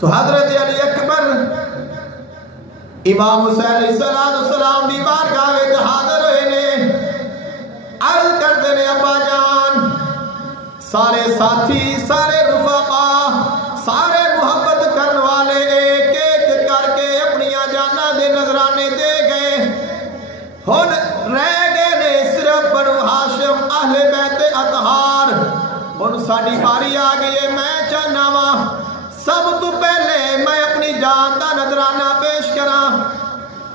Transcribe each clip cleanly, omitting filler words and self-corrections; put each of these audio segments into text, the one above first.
تو حضرت علی اکبر امام حسین علیہ السلام دی بارگاہ وچ حاضر ہوئے نے، عرض کرتے نے ابا جان سارے ساتھی سارے رفقا سارے محبت کرنے والے ایک ایک کر کے اپنی جانہ دے نظرانے دے گئے، ہن رہ گئے نے صرف بنو ہاشم اہل بیت اطہار، ہن ساڈی باری آ گئی ہے۔ میں چاہنا وا سب تو پہلے میں اپنی جان دا نظرانہ پیش کراں،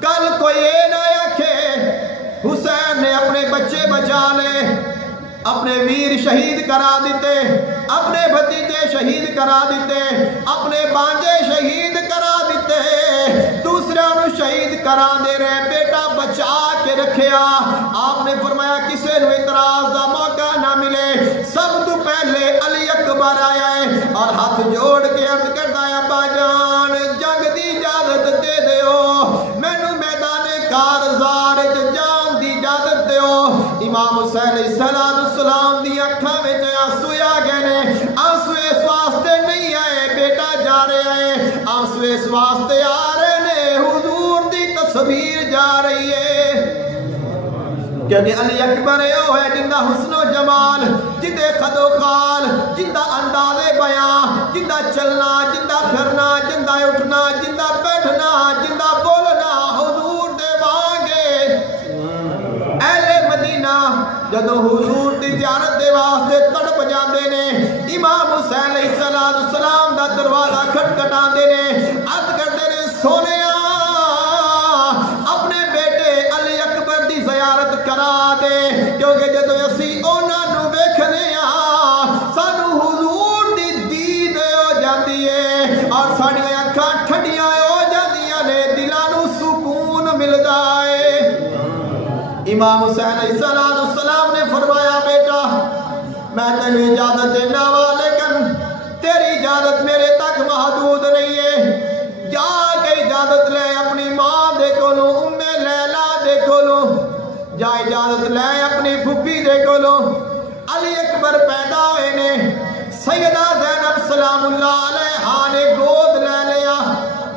کل کوئی یہ نہ آکھے حسین نے اپنے بچے بچا لے، اپنے ویر شہید کرا دیتے، اپنے بھتیجے شہید کرا دیتے، اپنے بانجے شہید کرا دیتے، دوسرے نو شہید کرا دے رہے، بیٹا بچا کے رکھیا۔ آپ نے فرمایا کسے نو اعتراض دا موقع نہ ملے، سب تو پہلے علی اکبر آیا ہے اور ہاتھ جوڑ کے عرض کرتا ہے ابا جان جنگ دی اجازت دے دیو، مینو میدان کارزار جان دی اجازت دیو۔ امام حسین علیہ السلام دی اکھاں وچ آنسو آ گئے نے، آنسو اس واسطے نہیں آئے بیٹا جا رہے آئے، آنسو اس واسطے آ رہے نے حضور دی تصویر جا رہی ہے، کیونکہ علی اکبر وہ ہے جندہ حسن و جمال، جندے خد و خال، جندہ انداز بیاں، جندہ چلنا، جندہ پھرنا، جندہ اٹھنا، جندہ بیٹھنا، جندہ بولنا حضور دے وانگے۔ اہل مدینہ جدو حضور دی زیارت دے واسطے تڑپ جاندے نے، امام حسین علیہ السلام دا دروازہ کھٹکھٹاندے نے، عرض کردے نے سونیا اپنے بیٹے علی اکبر دی زیارت کرا دے، کیونکہ جدو اسی انہاں نو ویکھنے سانو حضور دی دید ہو جاندی ہے اور ساڈیاں اکھاں ٹھنڈیاں ہو جاندیاں نے، دلاں نو سکون ملدا ہے۔ امام حسین علیہ السلام نے فرمایا بیٹا میں تینوں اجازت دینا وا، لیکن تیری اجازت میرے تک محدود نہیں ہے، جا کے اجازت لے اپنی ماں دے کولوں، ام لیلا دے کولوں، جا اجازت لے اپنی پھپھی دے کولوں۔ علی اکبر پیدا ہوئے نے، سیدہ زینب سلام اللہ علیہا نے گود لے لیا،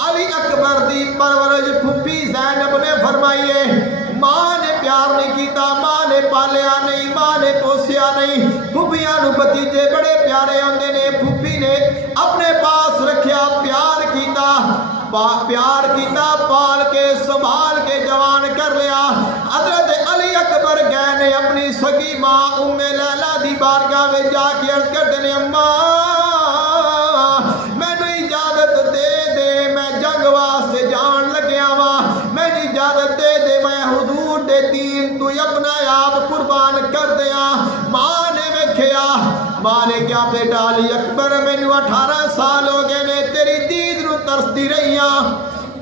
علی اکبر دی پرورش پھپھی زینب نے فرمائی ہے، ماں نے پیار نہیں کیتا، ماں نے پالیا نہیں، ماں نے پوسیا نہیں، پھپھیاں نو بھتیجے بڑے پیارے ہوندے نے، پھپھی نے اپنے پاس رکھیا، پیار کیتا پال کے سنبھال کے جوان کر لیا۔ حضرت علی اکبر گئے نے اپنی سگی ماں ام لیلا دی بارگاہ میں جا کے عرض کرتے نے اماں مینوں اجازت دے دے، میں جنگ واسطے جان لگیا وا، مینوں اجازت دے دے میں حضور دے دین تو اپنا آپ قربان کر دیا۔ ماں نے ویکھیا، ماں نے کیا بیٹا علی اکبر مینوں 18 سال ہو گئے نے تیری دید نو ترستی رہی ہاں،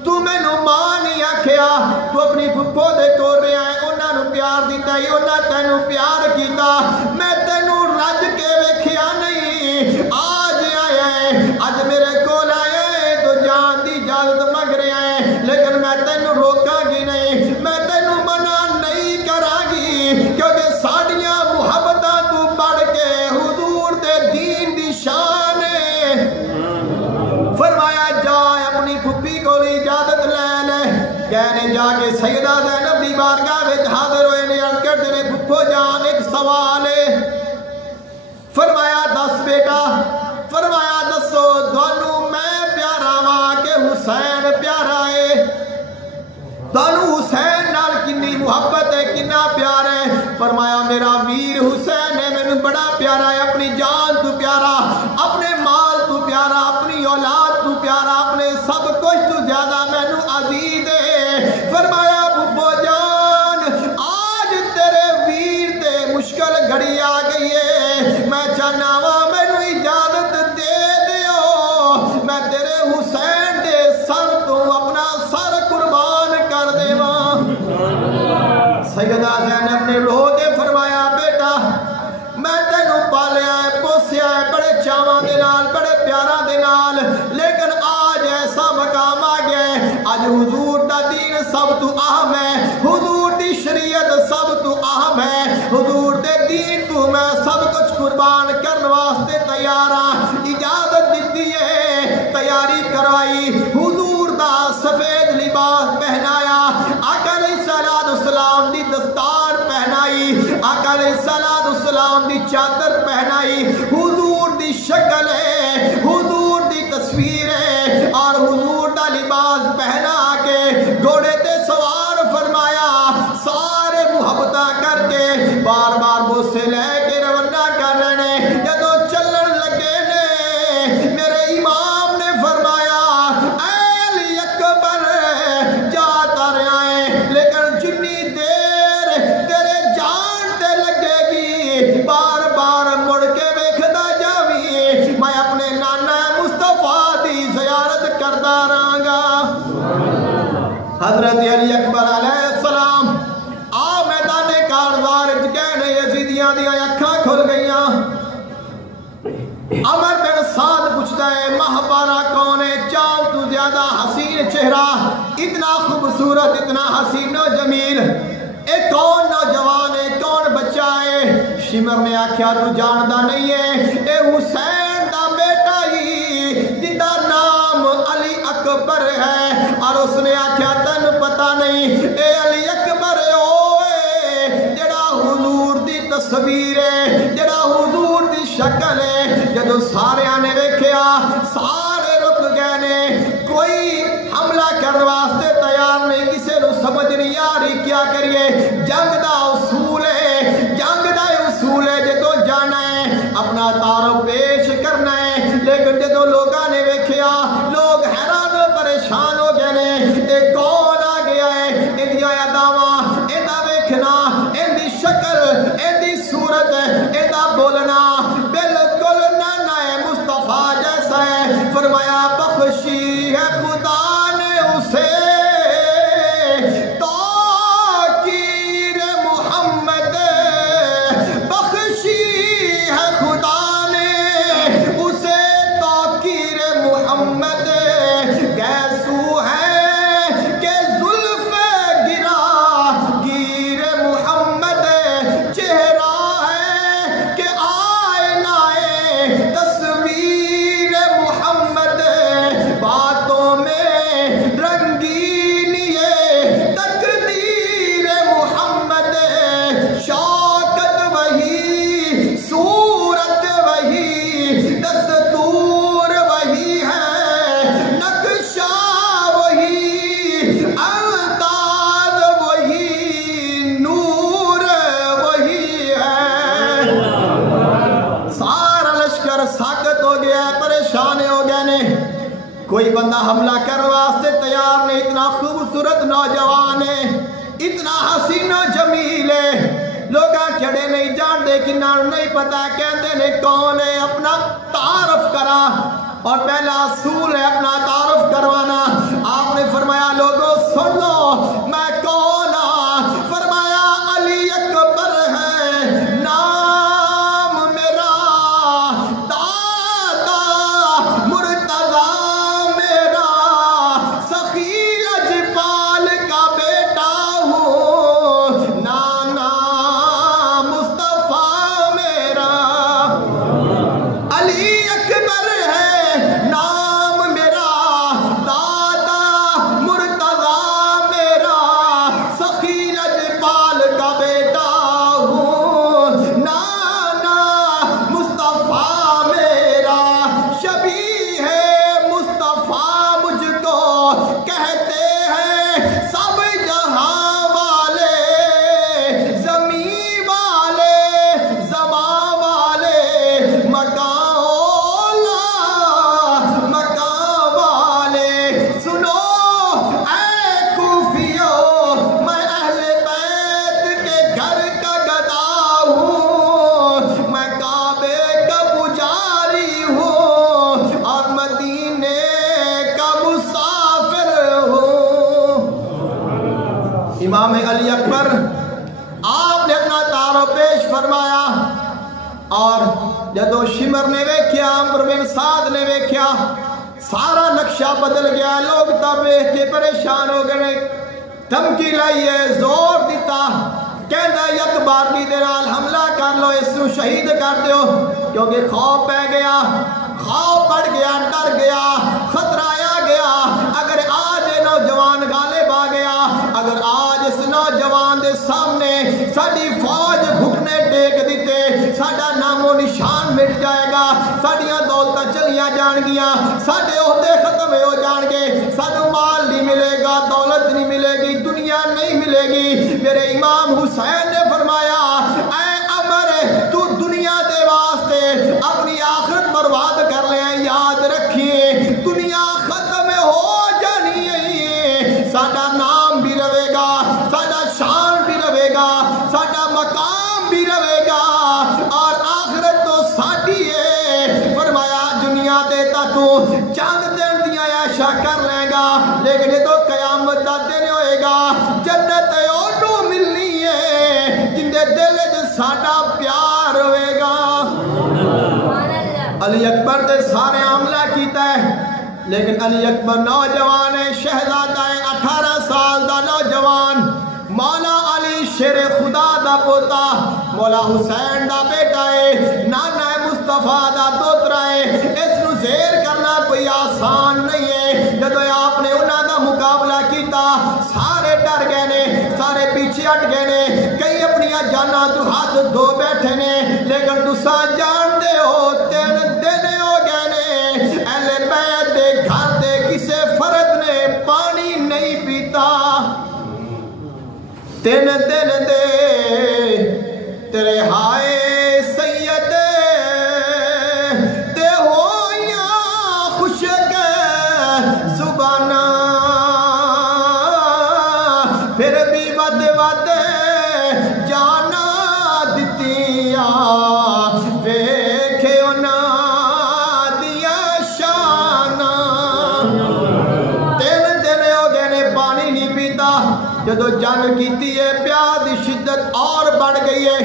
تو مینوں ماں نہیں آکھیا، تو اپنی پھپھو دے کول رہیا ہے، انہاں نو پیار دیتا ہے، انہاں تینوں پیار کیتا، میں تینوں رج کے ویکھیا نہیں، آج آیا ہے، اج میرے کول آیا ہے تو جان دی اجازت منگ رہا ہے، لیکن میں تینوں روکاں گی نہیں، میں تینوں منع نہیں کراں گی، کیونکہ ساڈیاں محبتاں تو بڑھ کے حضور دے دین دی شان ہے۔ فرمایا جا اپنی پھپھی کو اجازت لے لے، کہنے جا کے سیدہ زینب دی بارگاہ وچ حاضر ہوئے نے، عرض کرتے نے پھپھو جان ایک سوال ہے۔ فرمایا دس بیٹا، فرمایا دسو تانوں میں پیارا واں کہ حسین پیارا ہے، تانوں حسین نال کنی محبت ہے، کنا پیار ہے؟ فرمایا میرا ویر حسین ہے، مینوں بڑا پیارا ہے، اپنی جان تو پیارا، اپنے مال تو پیارا، اپنی اولاد تو پیارا، اپنے سب کچھ تو زیادہ مینوں عزیز ہے۔ فرمایا بھپو جان آج تیرے ویر تے مشکل گھڑی آ گئی ہے، میں چاہنا وا مینوں اجازت دے دیو، میں تیرے حسین دے سر تو اپنا سر قربان کر دیواں۔ سیدہ زینب نے رو کے فرمایا بیٹا میں تینوں پالیا ہے، پوس حضرت علی اکبر علیہ السلام آ میدان کارزار کہنے یزیدیاں دیا اکھاں کھل گئیاں. عمر بن سعد پوچھتا ہے مہپارا کون ہے؟ چاند تو زیادہ حسین چہرہ، اتنا خوبصورت، اتنا حسین و جمیل، اے کون نوجوان ہے، کون بچہ ہے؟ شمر نے آکھیا تو جاندہ نہیں ہے، اے حسین دا بیٹا ہی جدا نام علی اکبر ہے. اور اس نے آکھیا تن پتہ نہیں اے علی اکبر ہوئے جڑا حضور دی تصویر ہے، جڑا حضور دی شکل ہے. جدو سارے آنے ویکھیا سارے رک گئے نے، کوئی حملہ کرنے واسطے تیار نہیں، کسے نو سمجھ نہیں آ رہی کیا کریے. جنگ دا اصول ہے، جنگ دا اصول ہے جدو جانا ہے اپنا تعارف پیش کرنا ہے. لیکن جدو لوگاں نے ویکھیا لوگ حیران و پریشان ہو گئے نے، اے کون آ گیا ہے؟ اندیا اداواں، ایندا ویکھنا، اندی شکل، اندی صورت، ایندا بولنا بالکل نانا مصطفیٰ جیسا ہے. فرمایا بخشی ہے خدا نے اسے تاکیر محمد، بخشی ہے خدا نے اسے تاکیر محمد. کیسو ہے کہ زلف گرا گیر محمد، چہرہ ہے کہ آئینہ تصویر محمد. باتوں میں رنگینی تقدیر محمد، شوکت وہی، صورت وہی، دستور وہی ہے، نقشہ وہی، انداز وہی، نور وہی ہے. سارا لشکر ساکت ہو گیا ہے، پریشان ہو گئے نے، کوئی بندہ حملہ کرنے واسطے تیار نہیں. اتنا خوبصورت نوجوان ہے، اتنا حسین و جمیل ہے، لوگاں کھڑے نہیں جان دے کنار نہیں پتا کہندے نے کون ہے. اپنا تعارف کرا، اور پہلا اصول ہے اپنا تعارف کروانا. آپ نے فرمایا لوگوں سن لو میں کون ہوں. فرمایا علی اکبر ہے نام میرا، دادا مرتضی میرا، سخی لجپال کا بیٹا ہوں، نانا مصطفیٰ میرا. علی اکبر ہے نام میرا، دادا مرتضی میرا، سخی لجپال کا بیٹا ہوں، نانا مصطفیٰ میرا. شبیہ ہے مصطفیٰ مجھ کو کہتے ہیں سب جہاں والے، زمین والے، زمان والے، مکان اولا مکان والے. سنو اے کوفیو میں اہل بیت کے گھر کا گدا ہوں، میں کعبے کا پجاری ہوں اور مدینے کا مسافر ہوں. امام علی اکبر آپ نے اپنا تعارف پیش فرمایا. اور جدو شمر نے ویکھیا، عمر بن سعد نے ویکھیا، سارا نقشہ بدل گیا. لوگ تب دیکھ کے پریشان ہو گئے، دھمکی لائی ہے، زور دیتا، کہندا یک بار بھی دے نال حملہ کر لو، اس کو شہید کر دیو. کیونکہ خوف پہ گیا، خوف بڑھ گیا، ڈر گیا، خطرہ آ گیا. اگر آج یہ نوجوان غالب آ گیا، اگر آج اس نوجوان دے سامنے ساڈی فوج گھٹنے ٹیک دیتے، ساڈا نام و نشان مٹ جائے گا، ساڈیاں دولتاں چلیاں جان گیاں، ساڈے عہدے ختم ہو جان گے، سانو مال نہیں ملے گا، دولت نہیں ملے گی، دنیا نہیں ملے گی. میرے امام حسین نے فرمایا اے عمر تو دنیا دے واسطے اپنی آخرت برباد کر لے. یاد رکھیے دنیا ختم ہو جانی ہے، ساڈا نام بھی رہے گا، ساڈا شان بھی رہے گا، ساڈا مقام بھی رہے گا، اور آخرت تو ساڈی ہے. فرمایا دنیا دے تا تو چند دن دیا عیشا کر لے گا، لیکن یہ تو قیامت دا دن ہوئے ساڈا پیار ہوئے گا۔ علی اکبر تے سارے عملہ کیتا ہے، لیکن علی اکبر نوجوان ہے، شہزادہ ہے، 18 سال دا نوجوان، مولا علی شیر خدا دا پوتا، مولا حسین دا بیٹا ہے، نانا مصطفیٰ دا دوترا ہے، اس نو زیر کرنا کوئی آسان نہیں ہے۔ جدو آپ نے انہاں دا مقابلہ کیتا، سارے ڈر گئے نے، سارے پیچھے ہٹ گئے نے، کئی اپنی جانا تو ہاتھ دھو بیٹھے نے، لیکن تساں جان دے ہو 3 دن ہو گئے نے، اہل بیت دے گھر دے کسے فرد نے پانی نہیں پیتا۔ 3 دن دے تیرے ہائے سید تے ہویاں خشک زبانہ، پھر بھی ود ود جانا دتیاں، ویکھے انہاں دیا شانہ۔ 3 دن ہو گئے نے پانی نہیں پیتا۔ جدو جنگ کیتی ہے، پیار دی شدت اور بڑھ گئی ہے،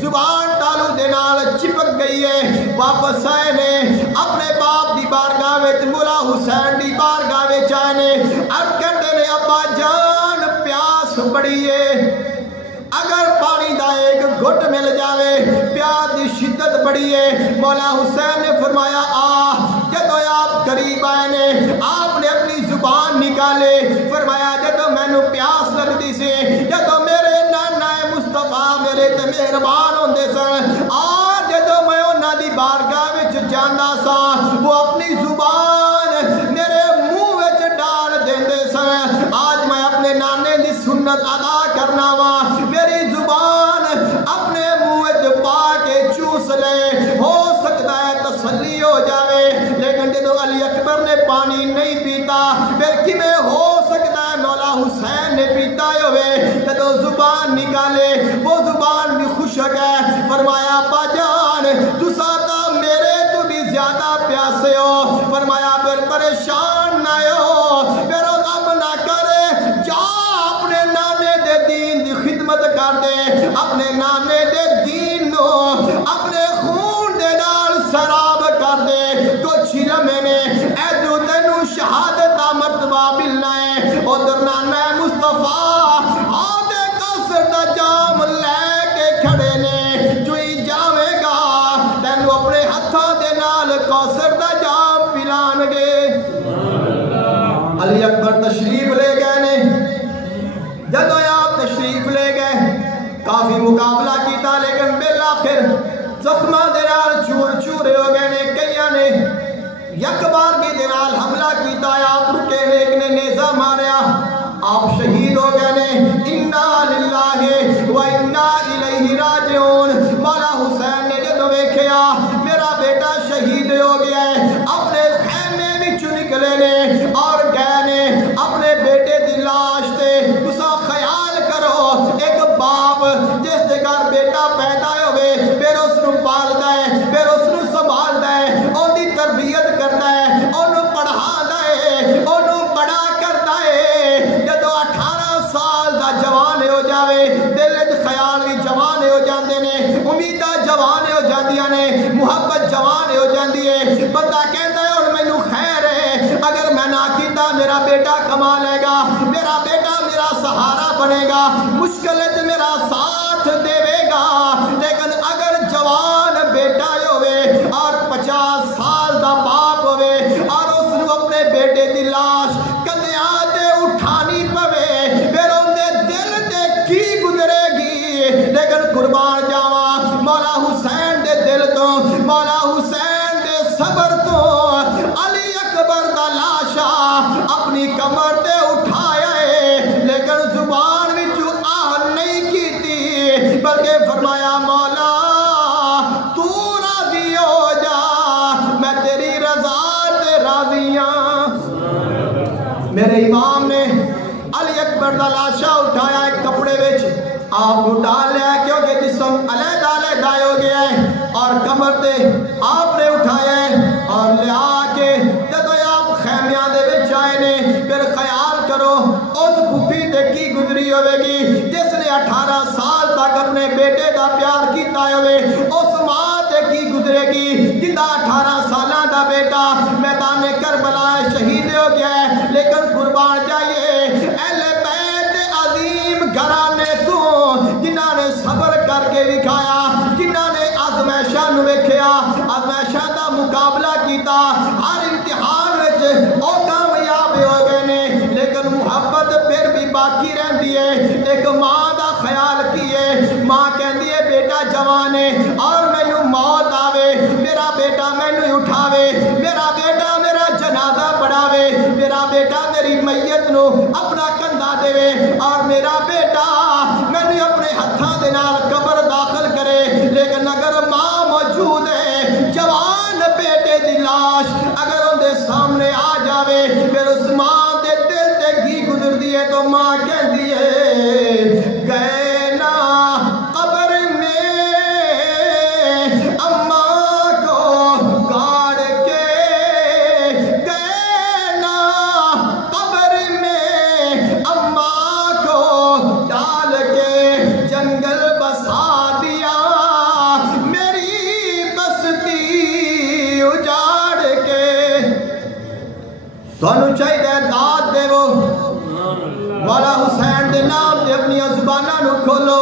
زبان تالو دے نال چپک گئی ہے، واپس آئے نے اپنے باپ دی بارگاہ وچ، مولا حسین دی بارگاہ وچ آئے نے، عرض کرتے نے ابا جان پیاس بڑی ہے، اگر پانی دا ایک گھٹ مل جاوے، پیار دی شدت بڑی ہے۔ مولا حسین نے فرمایا آ، جدو آپ قریب آئے نے، آپ نے اپنی زبان نکالے، فرمایا جدو میں نو پیاس لگتی سے، جدو میرے نانا مصطفیٰ میرے تے مہربان ہوندے سن، آج جدو میں انہاں دی بارگاہ وچ جاندا سا، وہ اپنی زبان میرے منہ وچ ڈال دیندے سن، آج میں اپنے نانے دی سنت ادا کرنا وا، میری زبان اپنے منہ وچ پا کے چوس لے، ہو سکتا ہے تسلی ہو جاوے، لیکن جدو علی اکبر نے پانی نہیں پیتا، پھر کیویں ہو سکتا ہے مولا حسین نے پیتا ہوئے؟ جدو زبان نکالے، وہ زبان بھی خشک ہے، فرمایا ابا جان تساں تا میرے تو بھی زیادہ پیاسے ہو، فرمایا پھر پریشان نہ ہو، پھر غم نہ کرے، جا اپنے نانے دے دین دی خدمت کر دے، اپنے نانے دے دین نو اپنے خون دے نال سراب کر دے، کچھ لمحے نے ایدو تینوں شہادت دا مرتبہ ملنا ہے۔ ادھر نانا مصطفیٰ آدھے قصر دا جام لے کے کھڑے نے، جو ہی جاوے گا تینوں اپنے ہتھاں دے نال قصر دا جام پلان گے۔ علی اکبر تشریف لے گئے نے، جدو آپ تشریف لے گئے، کافی مقابلہ کیتا، لیکن بالآخر زخمہ دے نال چور چورے ہو گئے نے، کئیاں نے یک بار کی دے نال حملہ کیتا، آپ رکے نے، ایک نے نیزہ ماریا، آپ شہید ہو گئے نے۔ انا للہ و انا الیہ راجعون۔ مولا حسین نے جدو ویکھیا میرا بیٹا شہید ہو گیا ہے، اپنے خیمے وچوں نکلے نے اور گئے نے اپنے بیٹے دی لاش تے۔ تساں خیال کرو ایک باپ جس دے گھر بیٹا پیدا ہوئے، پھر اس نو پالدا ہے، پھر اس نو سنبھالدا ہے، اون دی تربیت کردا ہے، اونوں پڑھادا ہے، اونوں بڑا کردا ہے۔ جدو 18 سال دا جوان ہو جاوے، دل وچ خیال بھی جوان ہو جاندے نے، امیداں جوان ہو جاندیاں نے، محبت جوان ہو جاندی ہے، بندہ کہندا ہے ہن مینوں خیر ہے، اگر میں نہ کیتا میرا بیٹا کما لے گا، میرا بیٹا میرا سہارا بنے گا، مشکل وچ میرا ساتھ دے گا، لیکن اگر جوان بیٹا ہوئے اور 50 سال دا باپ ہوئے اور اس نے اپنے بیٹے دی لاش کندھیاں تے اٹھانی پوے، پھر ان دے دل تے کی گزرے گی۔ لیکن قربان جاواں مولا حسین دے دل تو، مولا حسین دے صبر تو، علی اکبر دا لاشا اپنی کمر تے اٹھایا ہے، لیکن زبان وچوں آہ نہیں کیتی، بلکہ فرمایا مولا تو راضی ہو جا، میں تیری رضا تے راضی ہاں۔ میرے امام نے علی اکبر دا لاشا اٹھایا ایک کپڑے وچ، آپ کو ڈال لیا کیونکہ جسم علیحدہ علیحدہ ہو گیا ہے، اور کمر تے آپ نے اٹھایا ہے اور لیا کے جدو آپ خیمیاں دے وچ آئے نے، پھر خیال کرو اس پھپھی تے کی گزری ہوئے گی جس نے 18 سال تک اپنے بیٹے دا پیار جوان ہے اور مینوں موت آوے میرا بیٹا مینوں اٹھاوے میرا بیٹا میرا جنازہ پڑھاوے میرا بیٹا میری میت نو اپنا کندھا دے اور میرا بیٹا مینوں اپنے ہتھاں دے نال قبر داخل کرے لیکن اگر ماں موجود ہے جوان بیٹے دی لاش اگر ان دے سامنے آ جاوے پھر اس ماں دے دل تے گھی گزر دیئے تو ماں کہندی ہے گئے نا قبر میں اماں کو گاڑ کے گئے نا قبر میں اماں کو ڈال کے جنگل بسا دیا میری بستی اجاڑ کے تھانوں چاہیے داد دے وہ مولا حسین دے نام دے اپنی زباناں نو کھولو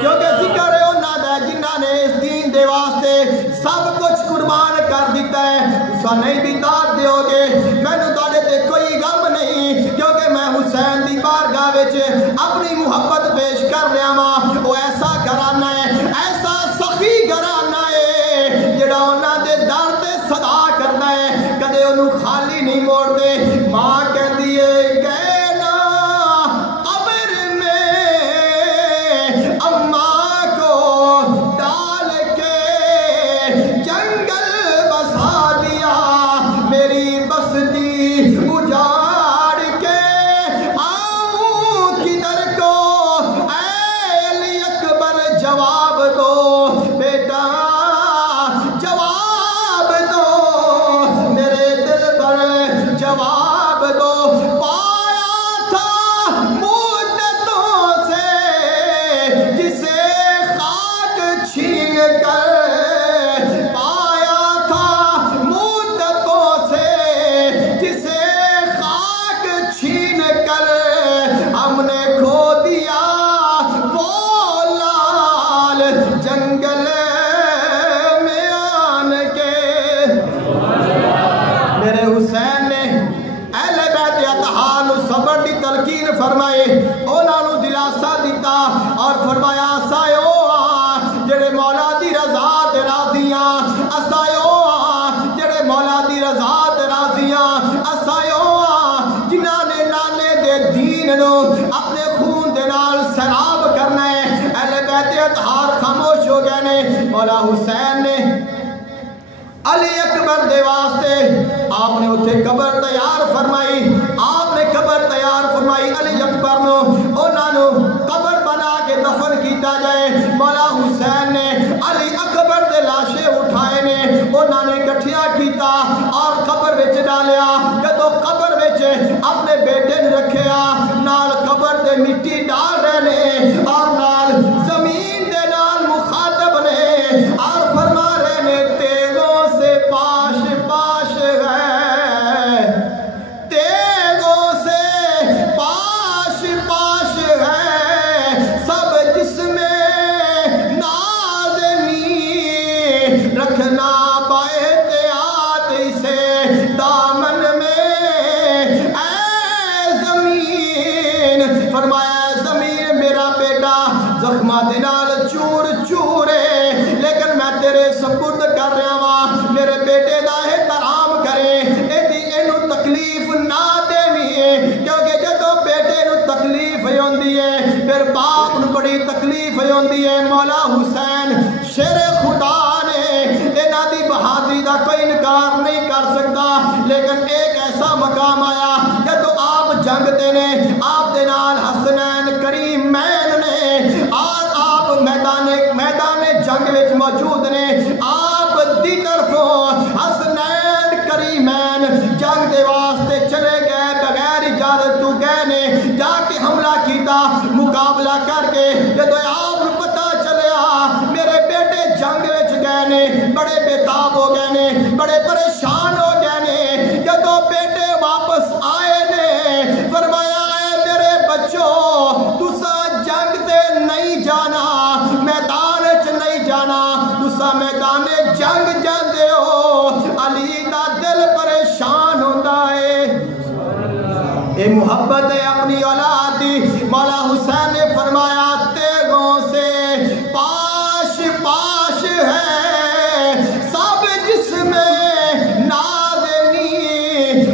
کیونکہ ذکر ہے انہاں دا جنہاں نے اس دین دے واسطے سب کچھ قربان کر دیتا ہے تساں نہیں بھی داد دیو گے مینوں تہاڈے تے کوئی غم نہیں کیونکہ میں حسین دی بارگاہ وچ اپنی محبت پیش کر رہا ہاں وہ ایسا گھرانہ ہے ایسا سخی گھرانہ ہے جڑا انہاں دے در تے صدا کردا ہے کدے انہوں خالی نہیں موڑ دے ماں کہندی ہے گئے نا قبر میں اماں کو ڈال کے جنگل بسا دیا میری بستی اجاڑ کے آؤں کدھر کو اے علی اکبر جواب دو بیٹا جواب دو میرے دل پر جواب دو پایا تھا مدتوں سے جسے خاک چھین کر پایا تھا مدتوں سے جسے خاک چھین کر ہم نے کھو دیا وہ لال جنگل میں آن کے میرے حسین نے اہل بیت اطہار نو صبر دی تلقین فرمائے انہاں نو دلاسا دیتا اور فرمایا اسایو جڑے مولا دی رضا تے راضیاں اسایو جڑے مولا دی رضا تے راضیاں اسایو جنہاں نے نانے دے دین نو اپنے خون دے نال سیراب کرنا ہے اہل بیت اطہار خاموش ہو گئے نے مولا حسین نے علی اکبر دے واسطے آپ نے اتھے قبر تیار فرمائی آپ نے قبر تیار فرمائی علی اکبر نو انہاں نو قبر بنا کے دفن کیتا جائے مولا حسین نے علی اکبر دے لاشے اٹھائے نے انہاں نے اکٹھیا کیتا اور قبر وچ ڈالیا جدو قبر وچ اپنے بیٹے نے رکھیا نال قبر دے مٹی ڈال رہے نے اور نال زمین دے نال مخاطب نے اور فرما رہے نے تیغوں سے پاش پاش ہے تیغوں سے پاش پاش ہے سب جس میں نازمی رکھنا باحتیاط اسے دامن میں اے زمین فرمایا زمین میرا بیٹا زخمہ دنال چور چورے لیکن میں تیرے سپرد کر رہا ہوں میرے بیٹے دا احترام کرے اینو تکلیف نہ دیویں کیونکہ جدو بیٹے نو تکلیف ہوندی ہے پھر باپ نو بڑی تکلیف ہوندی ہے مولا حسین شیر خدا نے انہاں دی بہادری دا کوئی انکار نہیں کر سکتا لیکن ایک ایسا مقام آیا جدو آپ جنگ تے نے آپ دے نال حسنین کریمین نے اور آپ میدان جنگ وچ موجود نے آپ دی طرفوں حسنین کریمین جنگ دے واسطے چلے گئے بغیر اجازت تو گئے نے جا کے حملہ کیتا مقابلہ کر کے جدو آپ پتہ چلیا میرے بیٹے جنگ وچ گئے نے بڑے بےتاب ہو گئے نے بڑے پریشان ہو گئے نے جدو بیٹے واپس آئے نے فرمایا اے میرے بچوں تسا جنگ تے نہیں جانا میدان چ نہیں جانا تسا میدان جنگ جاندے ہو علی دا دل پریشان ہوندا ہے اے محبت ہے اپنی اولاد دی مولا حسین نے فرمایا تیغوں سے پاش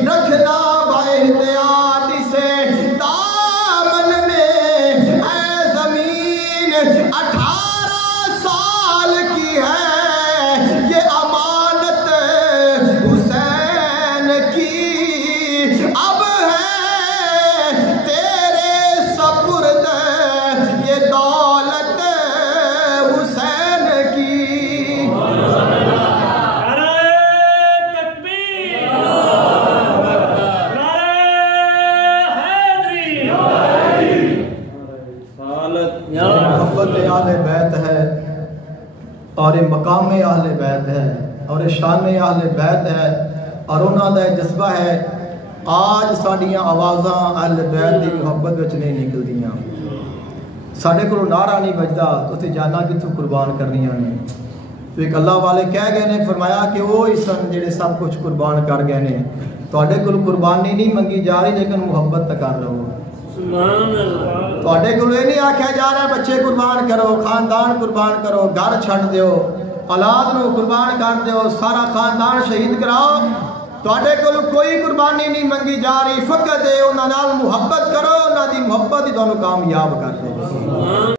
رکھنا باحتیاط سے دامن میں، اے زمین 18 سال کی ہے یہ امانت حسین کی، اب ہے تیرے سپرد یہ دولت حسین کی۔ نعرہ تکبیر، نعرہ حیدری، محبت اہل بیت ہے اور یہ مقام اہل بیت ہے اور یہ شان اہل بیت ہے اور انہوں کا جذبہ ہے۔ آج ساڈیاں آوازاں اہل بیت کی محبت وچ نہیں نکلدیاں، ساڈے کو نعرہ نہیں بجدا تو اسی جانا کتوں قربان کرنیاں نے۔ تو ایک اللہ والے کہہ گئے نے، فرمایا کہ وہ ہی سن جڑے سب کچھ قربان کر گئے نے، تواڈے کول قربانی نہیں منگی جا رہی لیکن محبت تے کر لو۔ سبحان اللہ۔ تواڈے کول یہ نہیں آکھیا جا رہا بچے قربان کرو، خاندان قربان کرو، گھر چھڈ دیو، اولاد نو قربان کر دیو، سارا خاندان شہید کراؤ، تواڈے کول کوئی قربانی نہیں منگی جا رہی، فقط انہاں نال محبت کرو، انہاں دی محبت ہی تانوں کامیاب کر دے گی۔